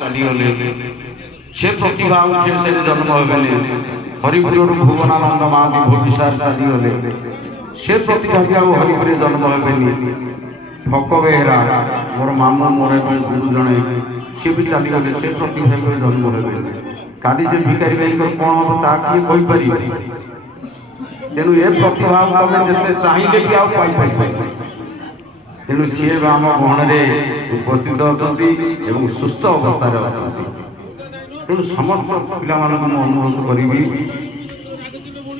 ଚାଲିଗଲେ ସେ ପ୍ରତିଭା ଆଉ ସେ ଜନ୍ମ ହେବେନି। ହରିପୁରରୁ ଭୁବନାନନ୍ଦ ମହାନ୍ତି ଭୋଗିସାର ଚାଲିଗଲେ ସେ ପ୍ରତିଭା ବି ଆଉ ହରିପୁରରେ ଜନ୍ମ ହେବେନି। ଫକ ବେହେରା ମୋର ମାମୁଁ ମୋର ଗୁରୁ ଜଣେ ସିଏ ବି ଚାଲିଗଲେ ସେ ପ୍ରତିଭା ବି ଜନ୍ମ ହେବେନି। କାଲି ଯେ ଭିକାରୀ ଭାଇଙ୍କର କ'ଣ ହବ ତାହା କିଏ କହିପାରିବେ? ତେଣୁ ଏ ପ୍ରତିଭା ତମେ ଯେତେ ଚାହିଁଲେ ବି ଆଉ ପାଇପାରିବେ। ତେଣୁ ସିଏ ଆମ ଗହଣରେ ଉପସ୍ଥିତ ଅଛନ୍ତି ଏବଂ ସୁସ୍ଥ ଅବସ୍ଥାରେ ଅଛନ୍ତି। ତେଣୁ ସମସ୍ତ ପିଲାମାନଙ୍କୁ ମୁଁ ଅନୁରୋଧ କରିବି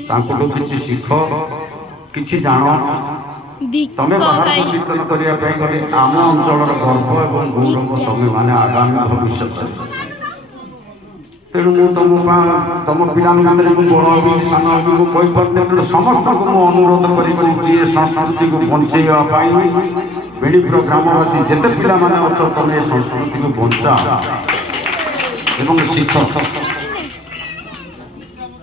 ତାଙ୍କଠୁ କିଛି ଶିଖ, କିଛି ଜାଣ। ତମେ ବାହାରକୁ କୀର୍ତ୍ତନ କରିବା ପାଇଁ ଗଲେ ଆମ ଅଞ୍ଚଳର ଗର୍ବ ଏବଂ ଗୌରବ ତମେମାନେ ଆଗାମୀ ଭବିଷ୍ୟତରେ। ତେଣୁ ମୁଁ ତମ ପିଲାଙ୍କ ଭିତରେ ମୁଁ ବଡ଼ ହେବି ସାନ ହେବି ମୁଁ କହିପାରୁନି। ତେଣୁ ସମସ୍ତଙ୍କୁ ମୁଁ ଅନୁରୋଧ କରିବି ଯିଏ ସଂସ୍କୃତିକୁ ବଞ୍ଚେଇବା ପାଇଁ ବେଣୀପୁର ଗ୍ରାମବାସୀ ଯେତେ ପିଲାମାନେ ଅଛ ତମେ ଏ ସଂସ୍କୃତିକୁ ବଞ୍ଚା ଏବଂ ଶିଖ।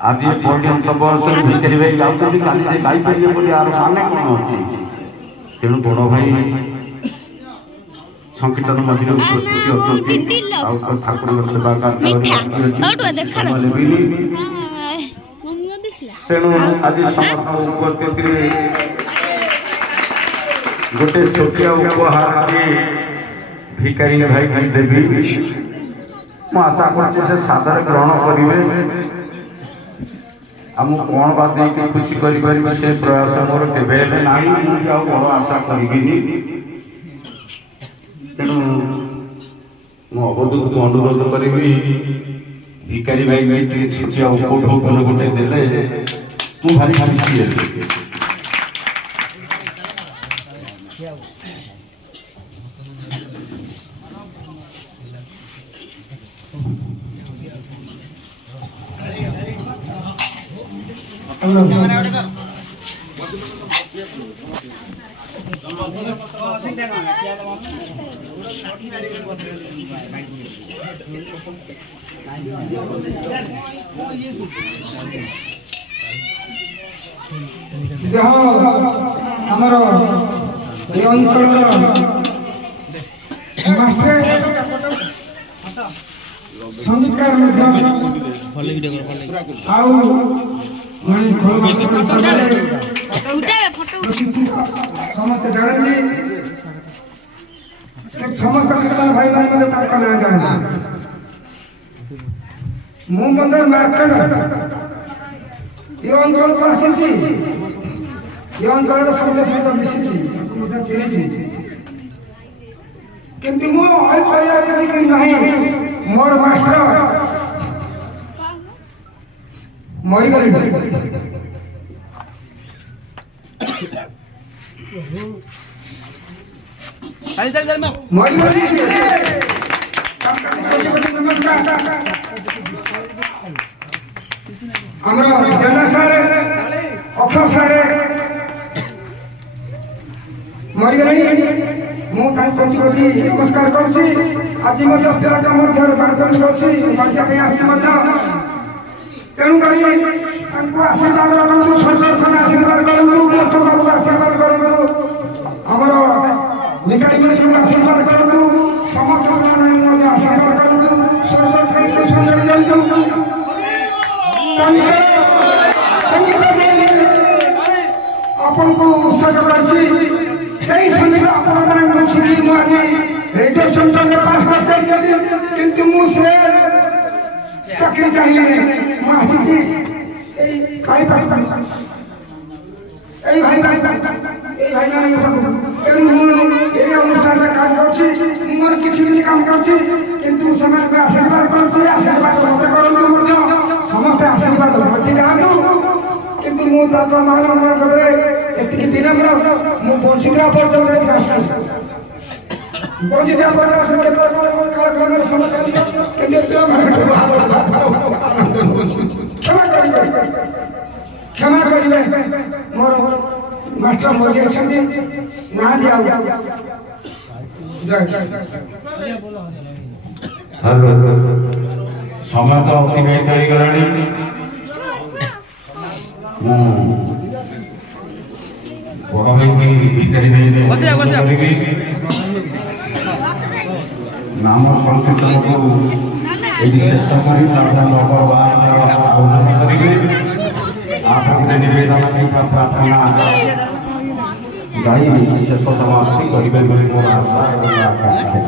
ଆଜି ପର୍ଯ୍ୟନ୍ତ ବୟସରେ ଭିକାରୀ ଭାଇ ଗାଉଛନ୍ତି, କାଲି ଯେ ଗାଇପାରିବେ ବୋଲି ଆର ମାନେ କ'ଣ ଅଛି? ତେଣୁ ବଡ଼ ଭାଇ ସଂକୀର୍ତ୍ତନ ମନ୍ଦିର ଉପସ୍ଥିତି ଅଛନ୍ତି ଆଉ ଠାକୁରଙ୍କ ସେବା କାର୍ଯ୍ୟ। ତେଣୁ ଆଜି ସମସ୍ତ ଉପସ୍ଥିତିରେ ଗୋଟେ ଛୋଟିଆ ଉପହାର ଭିକାରୀ ଭାଇ ଦେବି। ମୁଁ ଆଶା କରୁଛି ସେ ସାଦରେ ଗ୍ରହଣ କରିବେ। ଆଉ ମୁଁ କ'ଣ ବା ଦେଇକି ଖୁସି କରିପାରିବି ସେ ପ୍ରୟାସ ମୋର କେବେ ହେଲେ ନାହିଁ। ମୁଁ ବି ଆଉ ବଡ଼ ଆଶା କରିବିନି। ତେଣୁ ମୁଁ ଅବଧୂତକୁ ଅନୁରୋଧ କରିବି ଭିକାରୀ ଭାଇ ଟିକେ ଛୋଟିଆ ଉପଢୌକନ ଗୋଟେ ଦେଲେ ମୁଁ ଭାରି ଖୁସି ହେବି। ଯାହା ଆମର ଏ ଅଞ୍ଚଳର ସଙ୍ଗୀତକାର ମଧ୍ୟ ଆଉ ସମସ୍ତେ ଜାଣନ୍ତି। ସମସ୍ତ ଭାଇ ଭାଇ ମଧ୍ୟ ତାଙ୍କ ନାଁ ଜାଣନ୍ତି। ମୁଁ ମଧ୍ୟ ମାର୍କେଟ ଏ ଅଞ୍ଚଳକୁ ଆସିଛି, ଏ ଅଞ୍ଚଳର ସମସ୍ତ ସହିତ ମିଶିଛି, ମଧ୍ୟ ଚିହ୍ନିଛି। କିନ୍ତୁ ମୁଁ କହିବା କିଛି ନାହିଁ ମୋର ମାଷ୍ଟର ମରିଗଲେ ଆମର ଜେନା ସାରେ ଅକ୍ଷର ସାରେ ମରିଗଲେଣି। ମୁଁ ତାଙ୍କୁ କୋଟି କୋଟି ନମସ୍କାର କରୁଛି। ଆଜି ମଧ୍ୟ ପିଲାଟା ମଧ୍ୟରେ ମାଧ୍ୟମିକ ଅଛି ମରିବା ପାଇଁ ଆସିଛି ମଧ୍ୟ। ତେଣୁକରି ତାଙ୍କୁ ଆଶୀର୍ବାଦ କରନ୍ତୁ, ସର୍ବେକ୍ଷଣ ଆଶୀର୍ବାଦ କରନ୍ତୁ, ବାବୁଙ୍କୁ ଆଶୀର୍ବାଦ କରନ୍ତୁ, ଆମର ନିକାଲି ମିନିଷ୍ଟ୍ରିଙ୍କୁ ଆଶୀର୍ବାଦ କରନ୍ତୁ, ସମସ୍ତ ମଧ୍ୟ ଆଶୀର୍ବାଦ କରନ୍ତୁ, ସର୍ବେକ୍ଷଣକୁ ସଂଯୋଗ ଦିଅନ୍ତୁ। ଆପଣଙ୍କୁ ଉତ୍ସର୍ଗ କରିଛି ସେଇ ସଙ୍ଗୀତ ଆପଣମାନଙ୍କୁ ଶିଖି ମୁଁ ଆଜି ରେଡ଼ିଓ ସେଣ୍ଟରରେ ପାସ୍ କରିସାରିଛି। କିନ୍ତୁ ମୁଁ ସେ ଚାକିରି ଚାହିଁଲିନି। ମୁଁ ଆସିଛି ସେଇ ଭାଇ ପାଖକୁ, ଏଇ ଭାଇ ଏଇ ଭାଇମାନଙ୍କ ପାଖକୁ। ତେଣୁ ମୁଁ ଏଇ ଅନୁଷ୍ଠାନରେ କାମ କରୁଛି, ମୁଁ ମୋର କିଛି କାମ କରୁଛି। କିନ୍ତୁ ସେମାନଙ୍କୁ ଆଶୀର୍ବାଦ କରୁଛି, ଆଶୀର୍ବାଦ ମତେ କରନ୍ତୁ ମଧ୍ୟ। ସମସ୍ତେ ଆଶୀର୍ବାଦ ଭର୍ତ୍ତି ଯାଆନ୍ତୁ। କିନ୍ତୁ ମୁଁ ତାଙ୍କ ମାନଙ୍କରେ ଏତିକି ବିନମ୍ର, ମୁଁ ବଞ୍ଚିଥିବା ପର୍ଯ୍ୟନ୍ତ ଏଠି ଆସୁଛି। ବଞ୍ଚିଥିବା ପର୍ଯ୍ୟନ୍ତ କାଳକ୍ରମରେ ସମସ୍ୟା କ୍ଷମା କରିବେ। ମୋର ମାଷ୍ଟର ମରିଯାଇଛନ୍ତି, ନାହାନ୍ତି ଆଉ। ସମୟ ତ ଅତିବାହିତ ହେଇଗଲାଣି। ମୁଁ ବଡ଼ ଭାଇ ଭିକାରୀ ଭାଇ ନାମ ସଂକୀର୍ତ୍ତନକୁ ଏଠି ଶେଷ କରି ତାପରେ ନବରବାର ଆୟୋଜନ କରିବେ। ଆପଣଙ୍କ ନିବେଦନ କିମ୍ବା ପ୍ରାର୍ଥନା ଗାଇ ଶେଷ ସମାପ୍ତି କରିବେ ବୋଲି ମୋର ଆଶା ଏବଂ ଆକାଂକ୍ଷା।